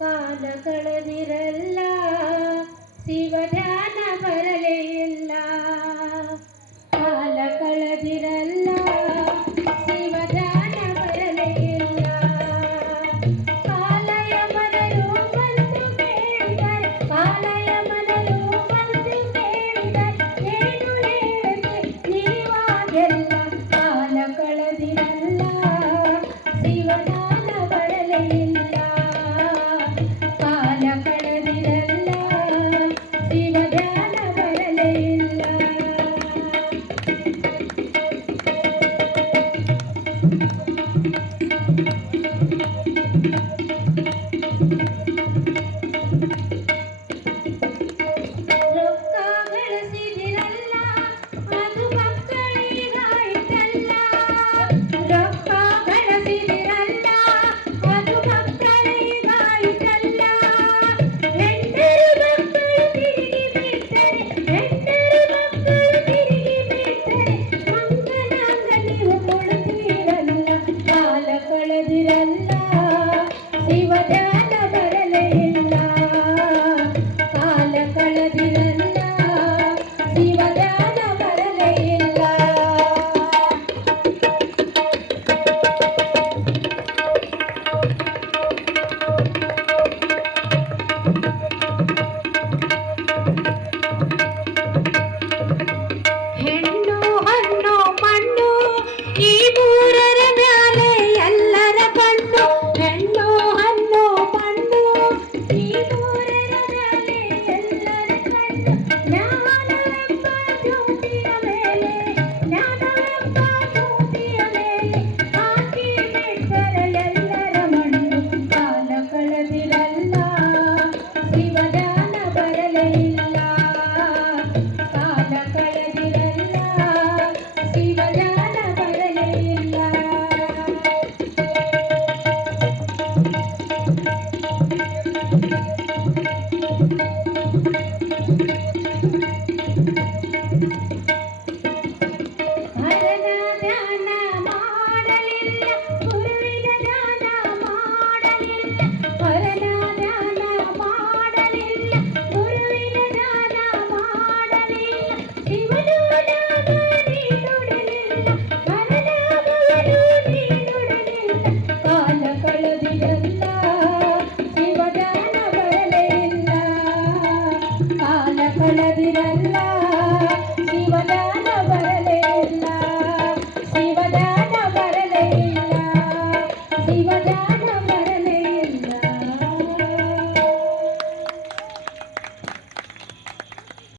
ಕಾಲ ಕಳೆದಿರಲ್ಲ ಶಿವಧ್ಯಾನ ಬರಲೇ ಇಲ್ಲ. ಕಾಲ ಕಳೆದಿರಲ್ಲ ಶಿವಧ್ಯಾನ ಬರಲೇ ಇಲ್ಲ. ಕಾಲಯ ಮನರು ಬಂದು ಬೇಡಿದರೆ, ಕಾಲಯ ಮನರು ಬಂದು ಬೇಡಿದರೆ ಏನು ಹೇಳುತ್ತೆ ನೀವಾಗೆಲ್ಲ. ಕಾಲ ಕಳೆದಿರಲ್ಲ ಶಿವಧ್ಯಾನ ಬರಲೇ ಇಲ್ಲ. ಕಾಲ ಕಳೆದಿರಲ್ಲ ಶಿವಧ್ಯಾನ ಬರಲೇ ಇಲ್ಲ. ರೊಕ್ಕ ಗಳಿಸಿದಿರಲ್ಲ ಅದು ಮಕ್ಕಳಿಗಾಯಿತಲ್ಲ. ರೊಕ್ಕ ಗಳಿಸಿದಿರಲ್ಲ ಅದು ಮಕ್ಕಳಿಗಾಯಿತಲ್ಲ. ಹೆಂಡರು ಮಕ್ಕಳು ತಿರುಗಿ ಬಿಟ್ಟರೆ, ಹೆಂಡರು ಮಕ್ಕಳು ತಿರುಗಿ ಬಿಟ್ಟರೆ ಮಂಗನಾಂಗ ನೀವು ಕೊಡುತ್ತೀರಲ್ಲ. ಕಾಲ ಕಳೆದಿರಲ್ಲ ಶಿವಧ್ಯಾನ ಬರಲೇ ಇಲ್ಲ. ಕಾಲ ಕಳೆದಿರಲ್ಲ ಶಿವಧ್ಯಾನ ಬರಲೇ ಇಲ್ಲ. ಹೆಣ್ಣು ಹಣ್ಣು ಮಣ್ಣು ಈ ಮೂರರ ಮ್ಯಾಲೆ ಎಲ್ಲರ ಕಣ್ಣು. ಹೆಣ್ಣು ಹಣ್ಣು ಮಣ್ಣು ಈ ಮೂರರ ಮ್ಯಾಲೆ ಎಲ್ಲರ ಕಣ್ಣು. ಜ್ಞಾನವೆಂಬ ಜ್ಯೋತಿಯ ಮೇಲೆ, ಜ್ಞಾನವೆಂಬ ಜ್ಯೋತಿಯ ಮೇಲೆ ಹಾಕಿ ಬಿಟ್ಟರೆ ಎಲ್ಲರ ಮಣ್ಣು. ಕಾಲ ಕಳೆದಿರಲ್ಲ ಶಿವಧ್ಯಾನ ಬರಲೇ ಇಲ್ಲ. ಕಾಲ ಕಳೆದಿರಲ್ಲ ಶಿವಧ್ಯಾನ ಬರಲೇ ಇಲ್ಲ. ಹರನ ಧ್ಯಾನ ಮಾಡಲಿಲ್ಲ, ಗುರುವಿನ ಧ್ಯಾನ ಮಾಡಲಿಲ್ಲ. ಹರನ ಧ್ಯಾನ ಮಾಡಲಿಲ್ಲ, ಗುರುವಿನ ಧ್ಯಾನ ಮಾಡಲಿಲ್ಲ. ಶಿವನು ನಾಮ ನೀ ನುಡಿಲಿಲ್ಲ, ಹರನಾಮವನು ನೀ ನುಡಿಲಿಲ್ಲ. ಕಾಲ ಕಳೆದಿರಲ್ಲ ಶಿವಧ್ಯಾನ ಬರಲೇ ಇಲ್ಲ. ಕಾಲ ಕಳೆದಿರಲ್ಲ ಶಿವಧ್ಯಾನ ಬರಲೇ ಇಲ್ಲ. ಶಿವಧ್ಯಾನ ಬರಲೇ ಇಲ್ಲ. ಶಿವಧ್ಯಾನ